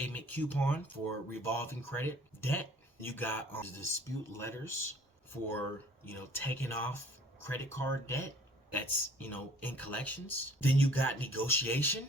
payment coupon for revolving credit debt. You got dispute letters for, taking off credit card debt that's, in collections. Then you got negotiating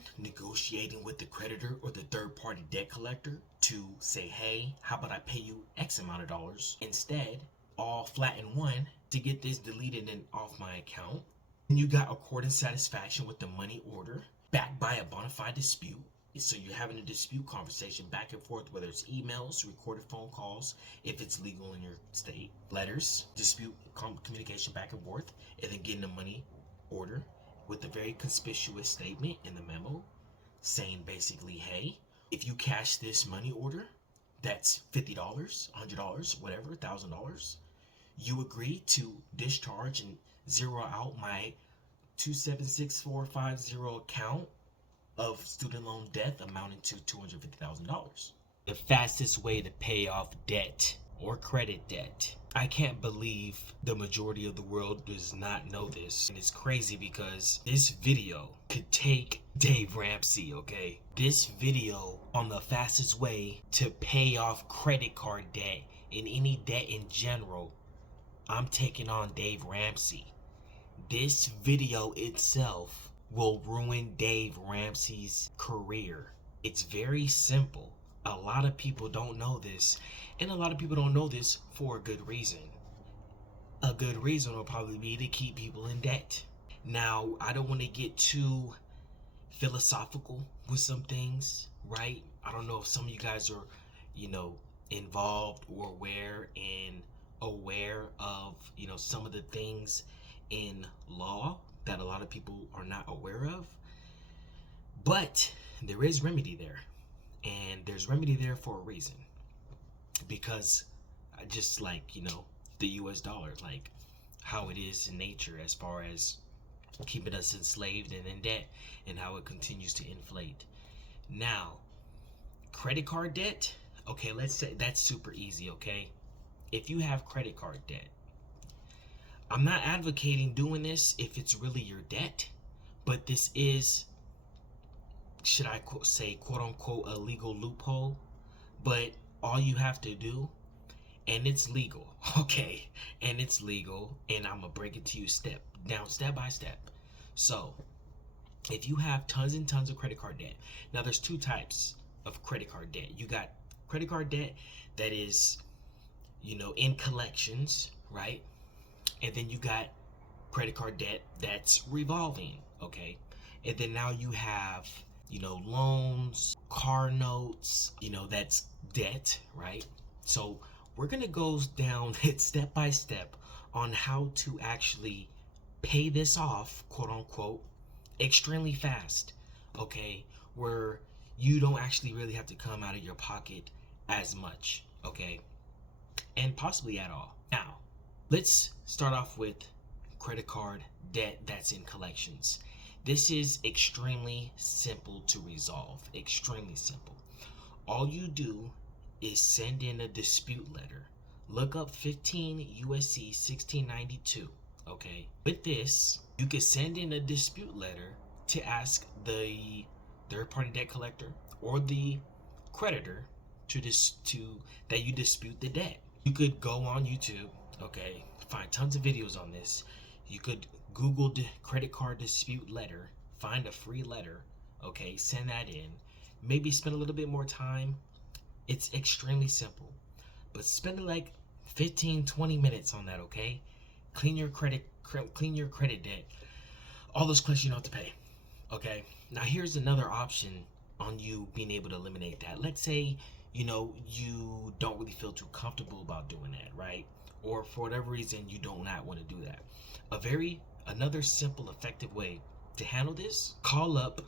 with the creditor or the third party debt collector to say, hey, how about I pay you X amount of dollars instead, all flat in one, to get this deleted and off my account. Then you got accord and satisfaction with the money order backed by a bona fide dispute. So you're having a dispute conversation back and forth, whether it's emails, recorded phone calls, if it's legal in your state, letters, dispute communication back and forth, and then getting the money order with a very conspicuous statement in the memo saying basically, hey, if you cash this money order, that's $50, $100, whatever, $1,000, you agree to discharge and zero out my 276450 account of student loan debt amounting to $250,000. The fastest way to pay off debt or credit debt. I can't believe the majority of the world does not know this. And it's crazy because this video could take Dave Ramsey, okay? This video on the fastest way to pay off credit card debt and any debt in general, I'm taking on Dave Ramsey. This video itself will ruin Dave Ramsey's career. It's very simple. A lot of people don't know this, and a lot of people don't know this for a good reason. A good reason will probably be to keep people in debt. Now, I don't want to get too philosophical with some things, right? I don't know if some of you guys are, involved or aware of, some of the things in law that a lot of people are not aware of. But there is remedy there. And there's remedy there for a reason. Because just like, the US dollar, like how it is in nature as far as keeping us enslaved and in debt and how it continues to inflate. Now, credit card debt, okay, let's say that's super easy, okay? If you have credit card debt, I'm not advocating doing this if it's really your debt, but this is, should I say, quote unquote, a legal loophole. But all you have to do, and it's legal, okay? And it's legal, and I'm gonna break it to you step by step. So, if you have tons and tons of credit card debt, now there's two types of credit card debt. You got credit card debt that is, in collections, right? And then you got credit card debt that's revolving, okay? And then now you have, loans, car notes, that's debt, right? So we're going to go down it step by step on how to actually pay this off, quote unquote, extremely fast, okay? Where you don't actually really have to come out of your pocket as much, okay? And possibly at all. Now, let's start off with credit card debt that's in collections. This is extremely simple to resolve. Extremely simple. All you do is send in a dispute letter. Look up 15 USC 1692. Okay. With this, you can send in a dispute letter to ask the third-party debt collector or the creditor that you dispute the debt. You could go on YouTube, okay, find tons of videos on this. You could Google credit card dispute letter, find a free letter, okay, send that in. Maybe spend a little bit more time. It's extremely simple, but spend like 15-20 minutes on that, okay? Clean your credit debt. All those questions you don't have to pay, okay? Now here's another option on you being able to eliminate that. Let's say, you don't really feel too comfortable about doing that, right? Or for whatever reason, you do not want to do that. Another simple, effective way to handle this, call up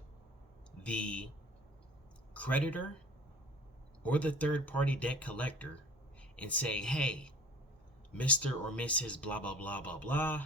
the creditor or the third-party debt collector and say, hey, Mr. or Mrs. blah, blah, blah, blah, blah.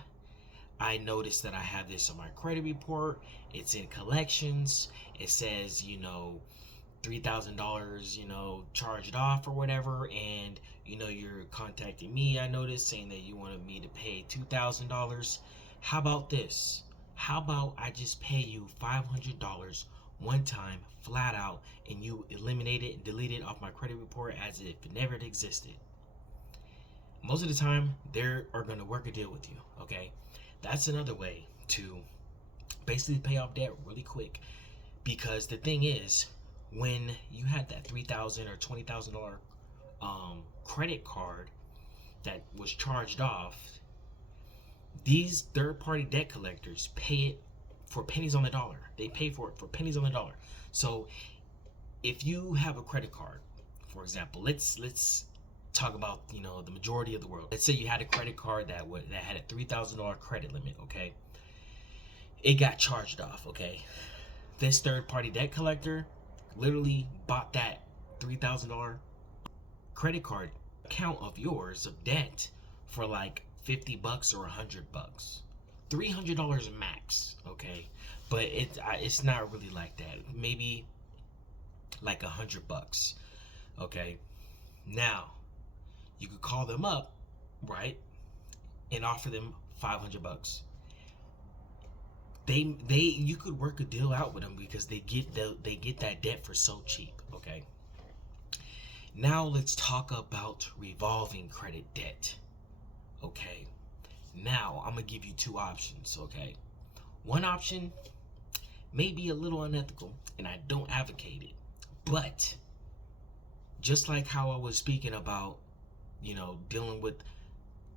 I noticed that I have this on my credit report. It's in collections. It says, $3,000, charged off or whatever. And, you're contacting me, I noticed, saying that you wanted me to pay $2,000. How about this? How about I just pay you $500 one time, flat out, and you eliminate it and delete it off my credit report as if it never existed. Most of the time, they are going to work a deal with you, okay? That's another way to basically pay off debt really quick. Because the thing is, when you had that $3,000 or $20,000 credit card that was charged off, these third-party debt collectors pay it for pennies on the dollar. They pay for it for pennies on the dollar. So if you have a credit card, for example, let's talk about, you know, the majority of the world. Let's say you had a credit card that had a $3,000 credit limit, okay? It got charged off, okay? This third-party debt collector literally bought that $3,000 credit card account of yours of debt for like $50 or $100, $300 max, okay? But it's not really like that. Maybe like $100, okay? Now you could call them up, right, and offer them $500. You could work a deal out with them because they get that debt for so cheap, okay? Now let's talk about revolving credit debt, okay? Now I'm gonna give you two options, okay? One option may be a little unethical, and I don't advocate it, but just like how I was speaking about, you know, dealing with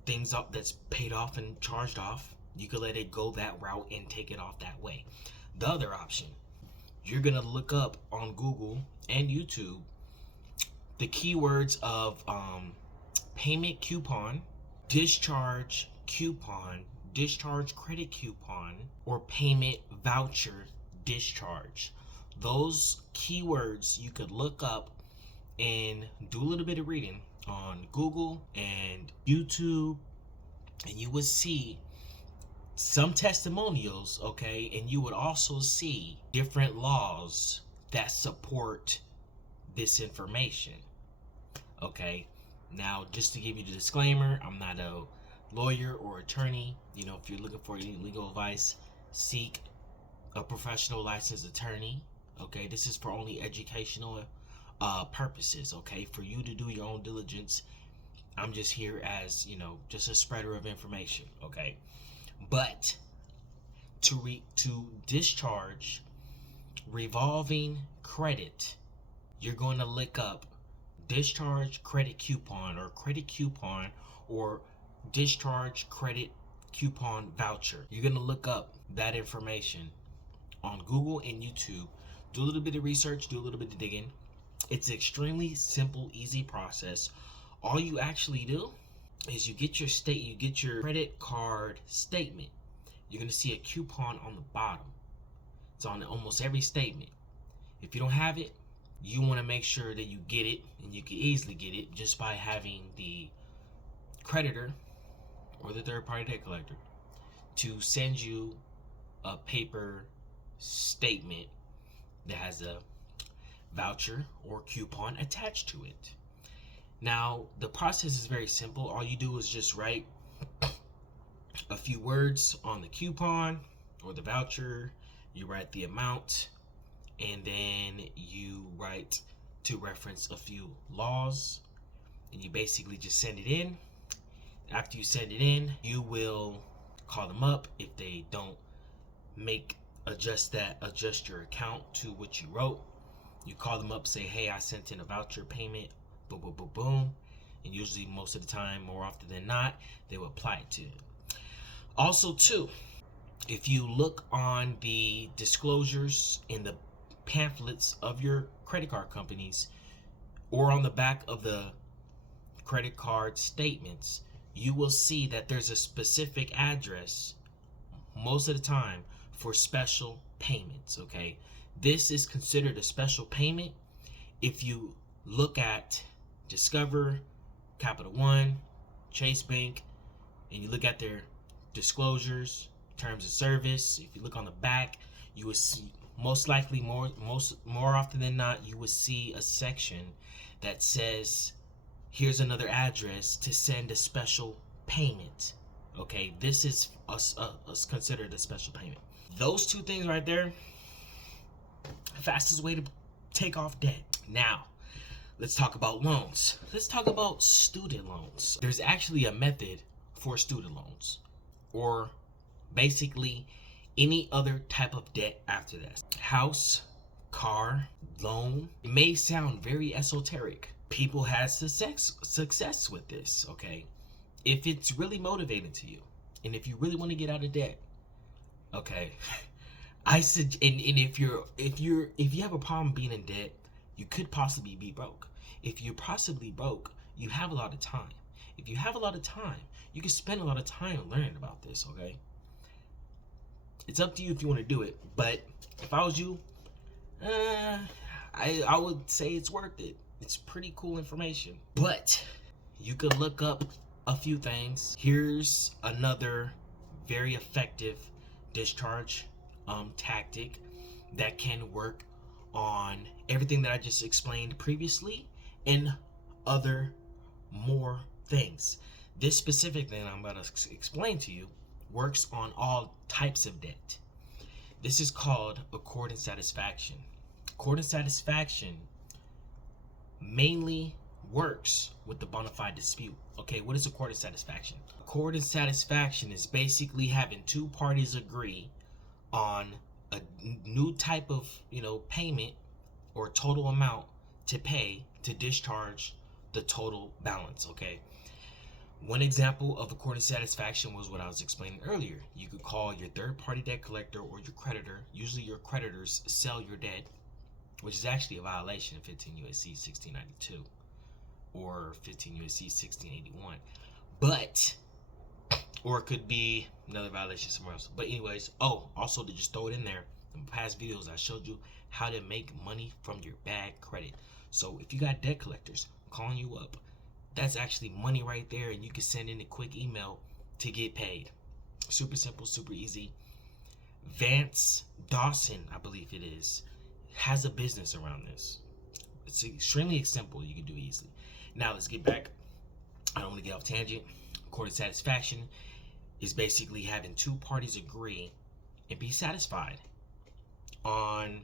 things up that's paid off and charged off, you could let it go that route and take it off that way. The other option, you're gonna look up on Google and YouTube the keywords of payment coupon, discharge coupon, discharge credit coupon, or payment voucher discharge. Those keywords you could look up and do a little bit of reading on Google and YouTube, and you would see some testimonials, okay? And you would also see different laws that support this information, okay? Now, just to give you the disclaimer, I'm not a lawyer or attorney. You know, if you're looking for any legal advice, seek a professional licensed attorney, okay? This is for only educational purposes, okay? For you to do your own diligence. I'm just here as, you know, just a spreader of information, okay? But to discharge revolving credit, you're going to look up discharge credit coupon or discharge credit coupon voucher. You're going to look up that information on Google and YouTube. Do a little bit of research, do a little bit of digging. It's an extremely simple, easy process. All you actually do is you get your credit card statement. You're going to see a coupon on the bottom. It's on almost every statement. If you don't have it, you want to make sure that you get it, and you can easily get it just by having the creditor or the third-party debt collector to send you a paper statement that has a voucher or coupon attached to it. Now, the process is very simple. All you do is just write a few words on the coupon or the voucher. You write the amount, and then you write to reference a few laws, and you basically just send it in. After you send it in, you will call them up. If they don't adjust your account to what you wrote, you call them up, say, hey, I sent in a voucher payment, boom, boom, boom, boom. And usually, most of the time, more often than not, they will apply it to it. Also, too, if you look on the disclosures in the pamphlets of your credit card companies or on the back of the credit card statements, you will see that there's a specific address most of the time for special payments, okay? This is considered a special payment if you look at Discover, Capital One, Chase Bank, and you look at their disclosures, terms of service. If you look on the back, you will see most more often than not, you will see a section that says, here's another address to send a special payment. Okay, this is considered a special payment. Those two things right there, fastest way to take off debt. Now, let's talk about loans. Let's talk about student loans. There's actually a method for student loans, or basically any other type of debt after that. House, car, loan. It may sound very esoteric. People have success with this, okay? If it's really motivating to you, and if you really want to get out of debt, okay, and if you have a problem being in debt, you could possibly be broke. If you're possibly broke, you have a lot of time. If you have a lot of time, you can spend a lot of time learning about this, okay? It's up to you if you want to do it, but if I was you, I would say it's worth it. It's pretty cool information. But you could look up a few things. Here's another very effective discharge tactic that can work on everything that I just explained previously and other more things. This specific thing I'm about to explain to you works on all types of debt. This is called accord and satisfaction. Accord and satisfaction mainly works with the bona fide dispute. Okay, what is accord and satisfaction? Accord and satisfaction is basically having two parties agree on a new type of, payment or total amount to pay to discharge the total balance, okay? One example of accord and satisfaction was what I was explaining earlier. You could call your third-party debt collector or your creditor. Usually your creditors sell your debt, which is actually a violation of 15 U.S.C. 1692 or 15 U.S.C. 1681. Or it could be another violation somewhere else. But anyways, also to just throw it in there, in past videos I showed you how to make money from your bad credit. So if you got debt collectors calling you up, that's actually money right there, and you can send in a quick email to get paid. Super simple, super easy. Vance Dawson, I believe it is, has a business around this. It's extremely simple. You can do easily. Now let's get back. I don't want to get off tangent. Accord and satisfaction is basically having two parties agree and be satisfied on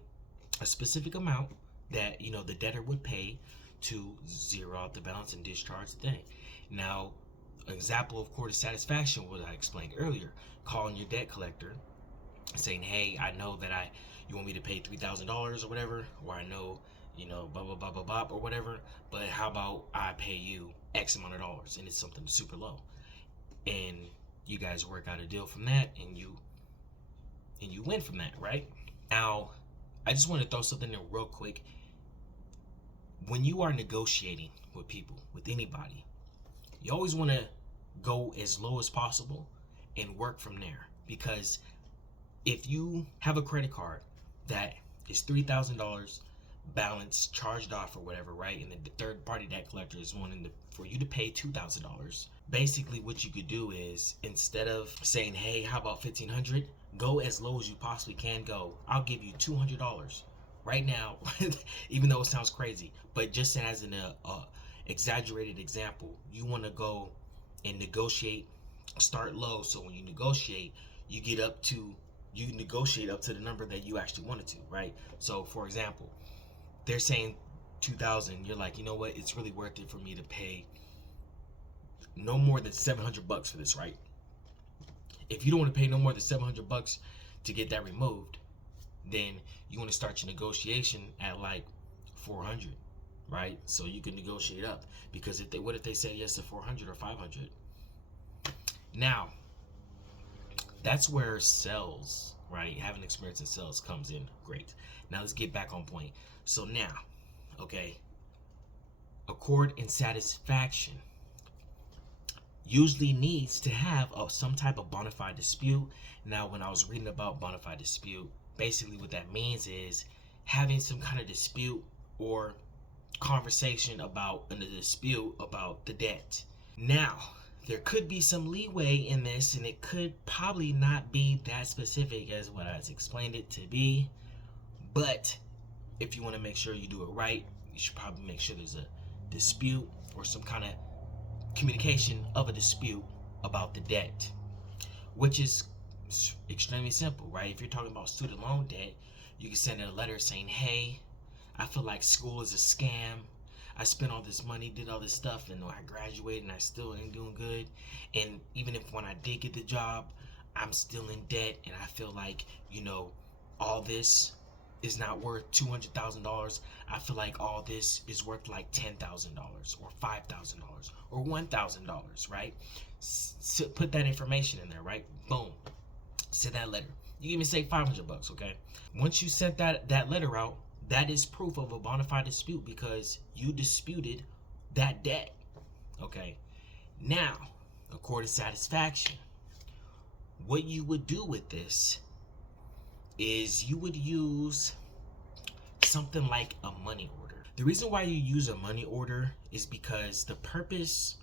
a specific amount that the debtor would pay to zero out the balance and discharge the thing. Now, an example of accord and satisfaction, what I explained earlier, calling your debt collector saying, hey, I know that you want me to pay $3,000 or whatever, or I know, blah, blah, blah, blah, blah, or whatever, but how about I pay you X amount of dollars, and it's something super low. And you guys work out a deal from that, and you win from that, right? Now, I just want to throw something in real quick. When you are negotiating with people, with anybody, you always want to go as low as possible and work from there. Because if you have a credit card that is $3,000 balance charged off or whatever, right? And the third party debt collector is wanting for you to pay $2,000. Basically what you could do is, instead of saying, hey, how about $1,500? Go as low as you possibly can go. I'll give you $200 right now, even though it sounds crazy, but just as an exaggerated example, you want to go and negotiate, start low. So when you negotiate, you negotiate up to the number that you actually wanted to, right? So for example, they're saying 2,000. You're like, you know what? It's really worth it for me to pay no more than $700 for this, right? If you don't want to pay no more than $700 to get that removed, then you want to start your negotiation at like 400, right? So you can negotiate up, because what if they say yes to 400 or 500? Now, that's where sales, right? Having experience in sales comes in great. Now let's get back on point. So now, okay, accord and satisfaction usually needs to have some type of bona fide dispute. Now, when I was reading about bona fide dispute, basically what that means is having some kind of dispute or conversation about a dispute about the debt. Now, there could be some leeway in this, and it could probably not be that specific as what I explained it to be, but if you want to make sure you do it right, you should probably make sure there's a dispute or some kind of communication of a dispute about the debt, which is extremely simple, right? If you're talking about student loan debt, You can send a letter saying, hey, I feel like school is a scam. I spent all this money, did all this stuff, and I graduated and I still ain't doing good. And even if when I did get the job, I'm still in debt and I feel like, all this is not worth $200,000. I feel like all this is worth like $10,000 or $5,000 or $1,000, right? So put that information in there, right? Boom. Send that letter. You can even say $500, okay? Once you sent that letter out, that is proof of a bona fide dispute because you disputed that debt, okay? Now, a court of satisfaction. What you would do with this is you would use something like a money order. The reason why you use a money order is because the purpose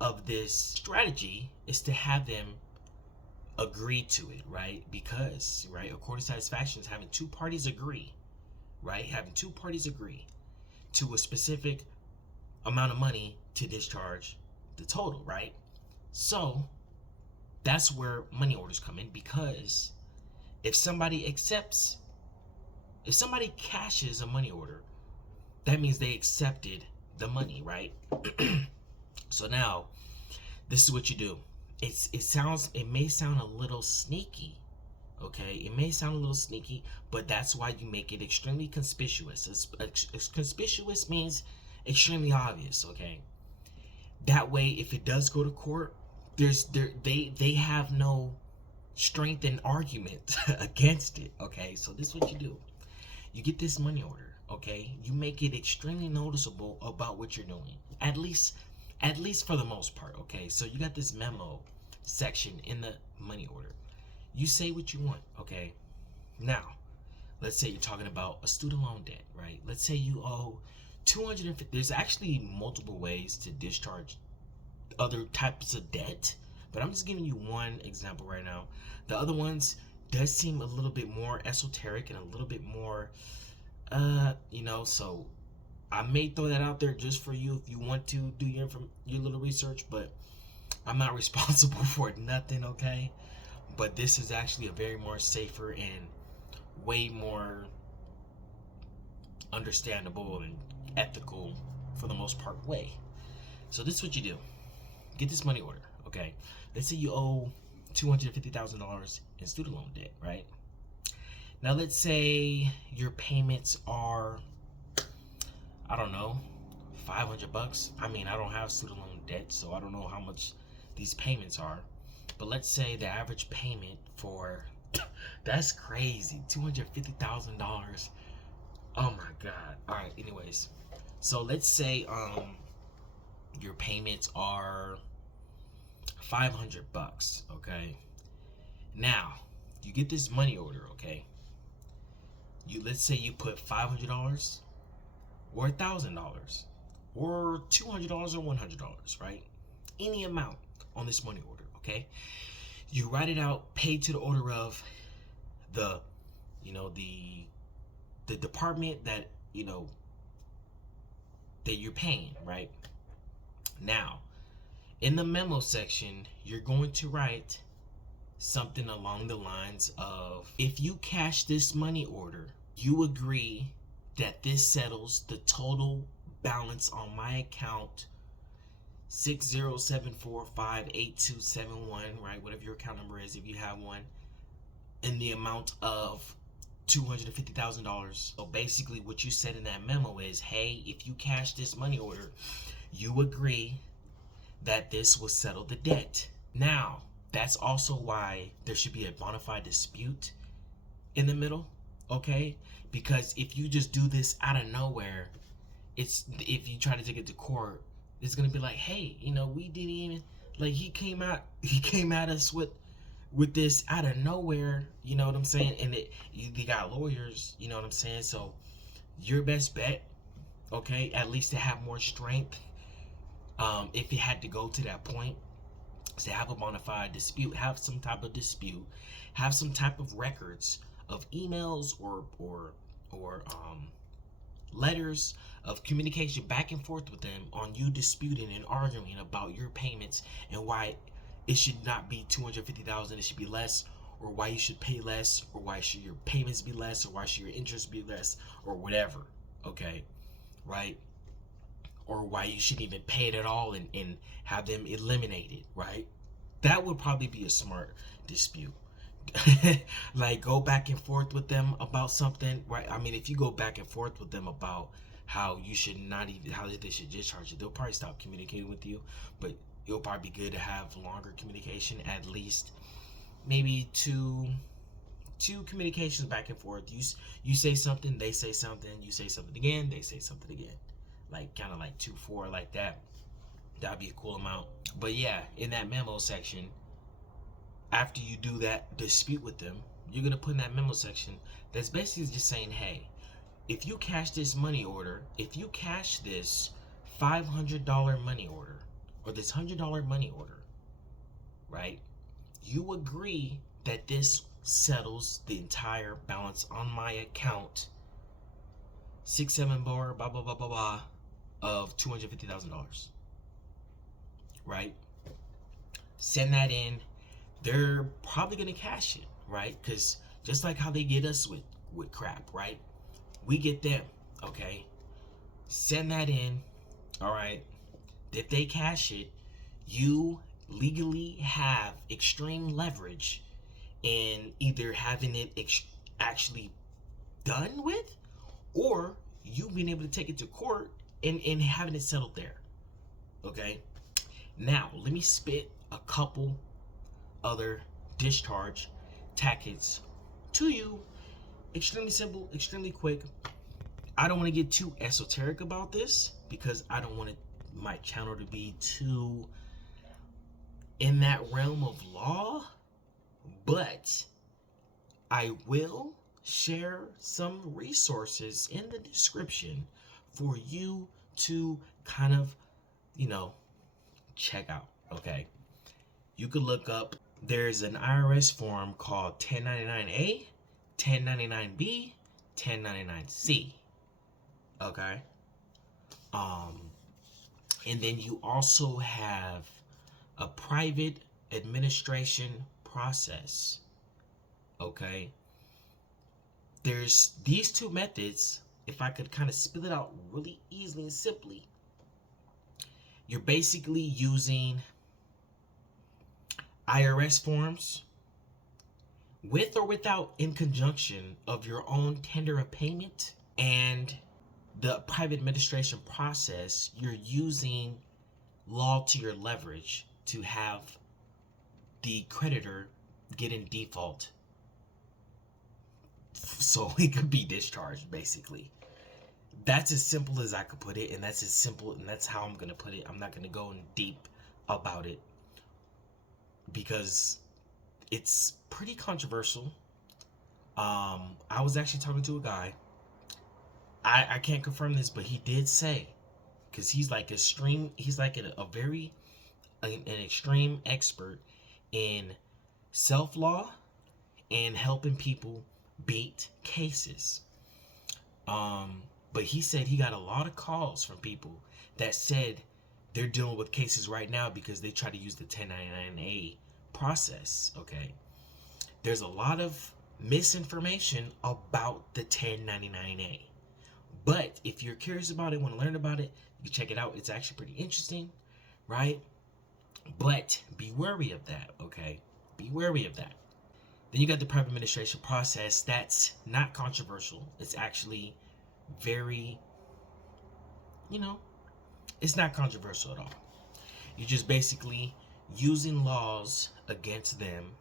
of this strategy is to have them agree to it, right? Because, right, a court of satisfaction is having two parties agree, right? Having two parties agree to a specific amount of money to discharge the total, right? So that's where money orders come in, because if somebody cashes a money order, that means they accepted the money, right? So now, this is what you do. It may sound a little sneaky, okay? It may sound a little sneaky, but that's why you make it extremely conspicuous. Conspicuous means extremely obvious, okay? That way, if it does go to court, they have no strength and argument against it, okay? So this is what you do. You get this money order, okay? You make it extremely noticeable about what you're doing, at least for the most part, okay? So you got this memo section in the money order. You say what you want, okay? Now, let's say you're talking about a student loan debt, right? Let's say you owe $250. There's actually multiple ways to discharge other types of debt, but I'm just giving you one example right now. The other ones does seem a little bit more esoteric and a little bit more, so I may throw that out there just for you if you want to do your little research, but I'm not responsible for nothing, okay? But this is actually a very more safer and way more understandable and ethical, for the most part, way. So this is what you do. Get this money order, okay? Let's say you owe $250,000 in student loan debt, right? Now let's say your payments are, I don't know, $500. I mean, I don't have student loan debt, so I don't know how much these payments are. But let's say the average payment for, that's crazy, $250,000. Oh my God. All right, anyways. So let's say your payments are $500, okay? Now, you get this money order, okay? Let's say you put $500 or $1,000 or $200 or $100, right? Any amount on this money order, okay? You write it out, paid to the order of the department that that you're paying, right? Now, in the memo section, you're going to write something along the lines of, if you cash this money order, you agree that this settles the total balance on my account 6074582271, right? Whatever your account number is, if you have one, in the amount of $250,000. So basically what you said in that memo is, hey, if you cash this money order, you agree that this will settle the debt. Now, that's also why there should be a bona fide dispute in the middle, okay? Because if you just do this out of nowhere, if you try to take it to court, it's gonna be like, hey, we didn't even, like, he came at us with this out of nowhere, you know what I'm saying? And they got lawyers, you know what I'm saying? So your best bet, okay, at least to have more strength, if you had to go to that point, to have a bona fide dispute, have some type of dispute, have some type of records of emails or letters of communication back and forth with them on you disputing and arguing about your payments and why it should not be $250,000, it should be less, or why you should pay less, or why should your payments be less, or why should your interest be less, or whatever, okay, right? Or why you shouldn't even pay it at all, and have them eliminated, right? That would probably be a smart dispute. Like, go back and forth with them about something, right? I mean, if you go back and forth with them about how you should not even, how they should discharge you, they'll probably stop communicating with you. But it'll probably be good to have longer communication, at least maybe two communications back and forth. You say something, they say something, you say something again, they say something again, like kind of like 2-4, like that. That'd be a cool amount. But yeah, in that memo section, after you do that dispute with them, you're gonna put in that memo section that's basically just saying, hey, if you cash this money order, if you cash this $500 money order, or this $100 money order, right? You agree that this settles the entire balance on my account, 6-7 bar, blah blah blah blah blah, of $250,000, right? Send that in. They're probably gonna cash it, right? Because just like how they get us with crap, right? We get them, okay? Send that in, all right? If they cash it, you legally have extreme leverage in either having it actually done with, or you being able to take it to court and having it settled there, okay? Now, let me spit a couple other discharge tactics to you. Extremely simple, extremely quick. I don't want to get too esoteric about this because I don't want my channel to be too in that realm of law, but I will share some resources in the description for you to kind of, check out, okay? You could look up, there's an IRS form called 1099A, 1099B, 1099C, okay? And then you also have a private administration process, okay? There's these two methods. If I could kind of spell it out really easily and simply, you're basically using IRS forms with or without in conjunction of your own tender of payment, and the private administration process, you're using law to your leverage to have the creditor get in default so he could be discharged, basically. That's as simple as I could put it, and that's as simple, and that's how I'm gonna put it. I'm not gonna go in deep about it because it's pretty controversial. I was actually talking to a guy. I can't confirm this, but he did say, because he's like an extreme expert in self-law and helping people beat cases. But he said he got a lot of calls from people that said they're dealing with cases right now because they try to use the 1099A process, okay? There's a lot of misinformation about the 1099A. But if you're curious about it, want to learn about it, you can check it out. It's actually pretty interesting, right? But be wary of that, okay? Be wary of that. Then you got the private administration process. That's not controversial. It's actually very, it's not controversial at all. You're just basically using laws against them,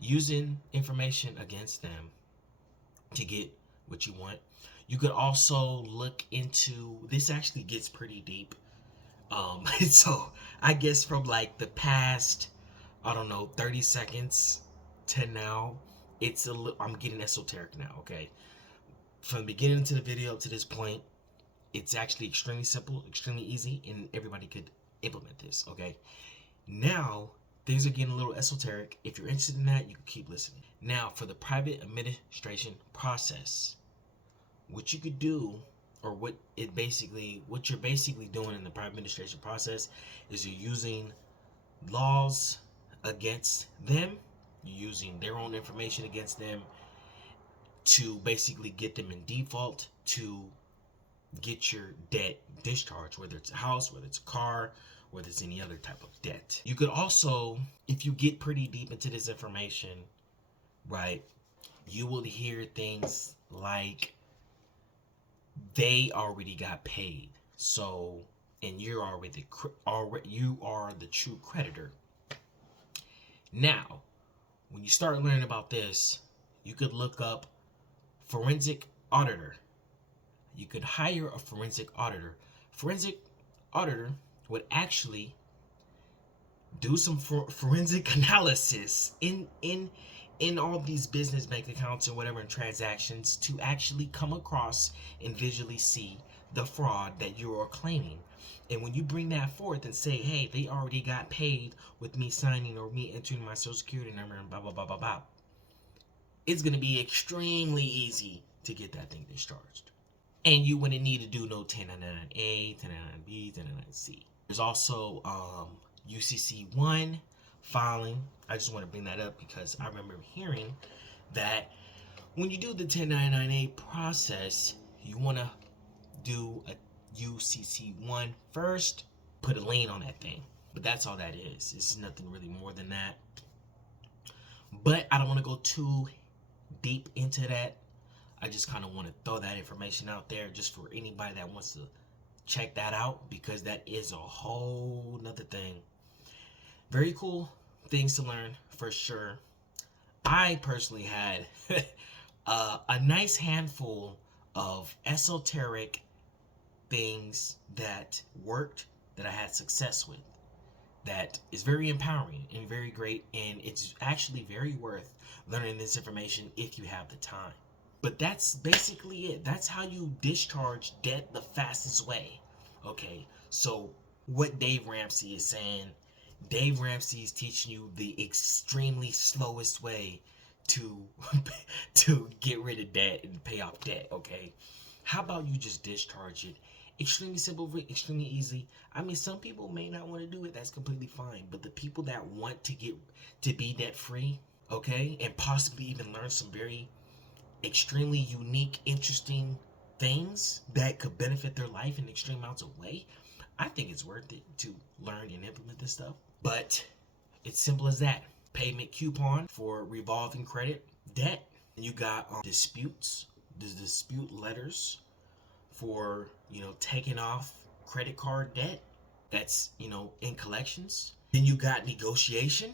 using information against them to get what you want. You could also look into, this actually gets pretty deep. So I guess from like the past, 30 seconds to now, I'm getting esoteric now, okay? From the beginning to the video up to this point, it's actually extremely simple, extremely easy, and everybody could implement this, okay? Now, things are getting a little esoteric. If you're interested in that, you can keep listening. Now, for the private administration process, what you could do, or what you're basically doing in the private administration process is you're using laws against them You're using their own information against them to basically get them in default to get your debt discharged, whether it's a house, whether it's a car, whether it's any other type of debt. You could also, if you get pretty deep into this information, right, you will hear things like they already got paid. So, and you're already you are the true creditor. Now, when you start learning about this, you could look up forensic auditor. You could hire a forensic auditor. Forensic auditor would actually do some forensic analysis in all these business bank accounts and whatever and transactions to actually come across and visually see the fraud that you are claiming. And when you bring that forth and say, hey, they already got paid with me signing or me entering my social security number and blah, blah, blah, blah, blah, it's going to be extremely easy to get that thing discharged. And you wouldn't need to do no 1099A, 1099B, 1099C. There's also UCC1 filing. I just want to bring that up because I remember hearing that when you do the 1099A process, you want to do a UCC1 first, put a lien on that thing. But that's all that is. It's nothing really more than that. But I don't want to go too deep into that. I just kind of want to throw that information out there just for anybody that wants to check that out, because that is a whole nother thing. Very cool things to learn for sure. I personally had a nice handful of esoteric things that worked, that I had success with, that is very empowering and very great, and it's actually very worth learning this information if you have the time. But that's basically it. That's how you discharge debt the fastest way. Okay, so what Dave Ramsey is saying, Dave Ramsey is teaching you the extremely slowest way to get rid of debt and pay off debt. Okay, how about you just discharge it? Extremely simple, extremely easy. I mean, some people may not want to do it. That's completely fine. But the people that want to be debt free, okay, and possibly even learn some very extremely unique, interesting things that could benefit their life in extreme amounts of way, I think it's worth it to learn and implement this stuff. But it's simple as that. Payment coupon for revolving credit debt. You got disputes, the dispute letters for, taking off credit card debt that's, in collections. Then you got negotiating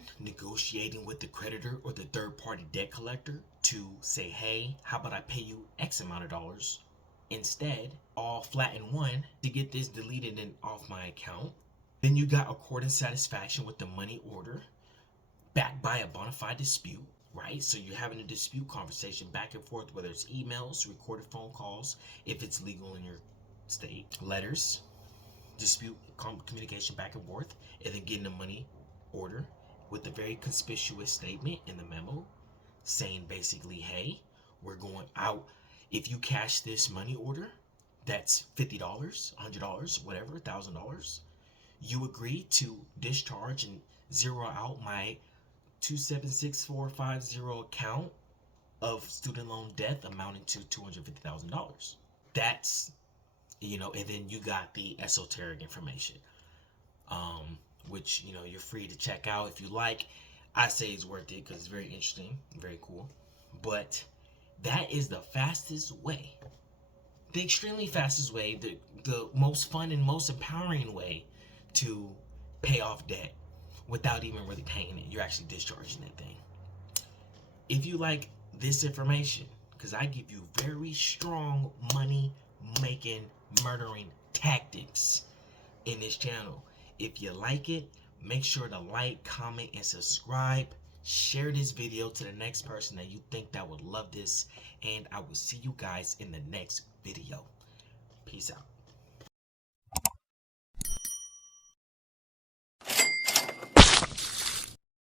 with the creditor or the third party debt collector to say, hey, how about I pay you X amount of dollars instead, all flat in one, to get this deleted and off my account. Then you got accord and satisfaction with the money order backed by a bona fide dispute, right? So you're having a dispute conversation back and forth, whether it's emails, recorded phone calls, if it's legal in your state, letters, dispute communication back and forth, and then getting a money order with a very conspicuous statement in the memo saying basically, hey, we're going out. If you cash this money order, that's $50, $100, whatever, $1,000, you agree to discharge and zero out my 276450 account of student loan debt amounting to $250,000. That's, and then you got the esoteric information, which, you're free to check out if you like. I say it's worth it because it's very interesting, very cool. But that is the fastest way, the extremely fastest way, the most fun and most empowering way to pay off debt without even really paying it. You're actually discharging that thing. If you like this information, because I give you very strong money making, murdering tactics in this channel. If you like it, make sure to like, comment, and subscribe. Share this video to the next person that you think that would love this. And I will see you guys in the next video. Peace out.